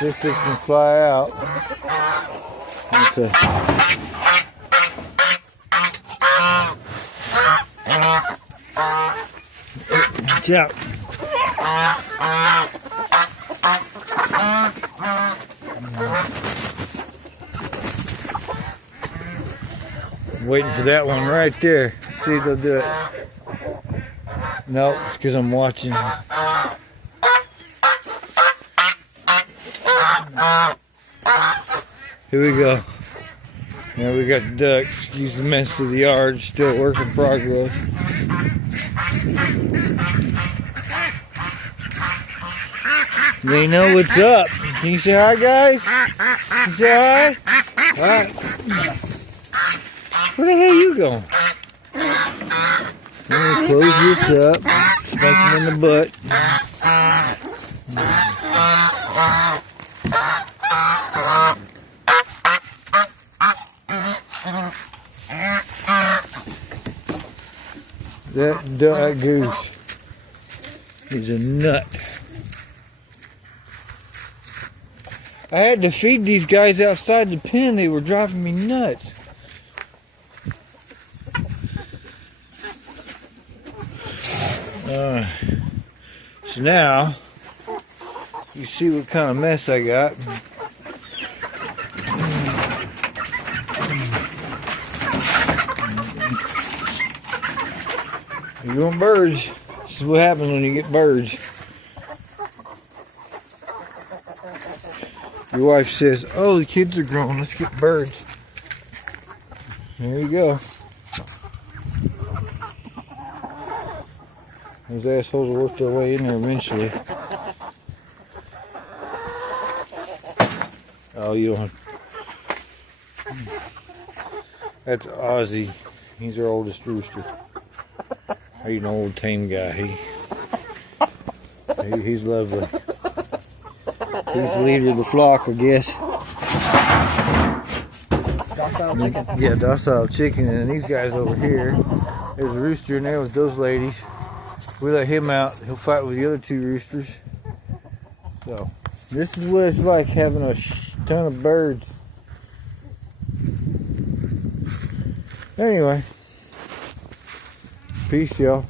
They're fixing to fly out. Watch out. I'm waiting for that one right there. See if they'll do it. Nope, it's because I'm watching. Here we go. Now we got the ducks. Excuse the mess of the yard. Still work in progress. They know what's up. Can you say hi, guys? Can you say hi? Alright. Where the hell are you going? I'm going to close this up. Spank him in the butt. That goose is a nut. I had to feed these guys outside the pen. They were driving me nuts. So now, you see what kind of mess I got. You want birds? This is what happens when you get birds. Your wife says, oh, the kids are grown, let's get birds. There you go. Those assholes will work their way in there eventually. Oh, you don't. That's Ozzy. He's our oldest rooster. He's an old tame guy. He's lovely. He's the leader of the flock, I guess. Docile chicken. Yeah, docile chicken. And these guys over here, there's a rooster in there with those ladies. We let him out. He'll fight with the other two roosters. So, this is what it's like having a ton of birds. Anyway, peace, y'all.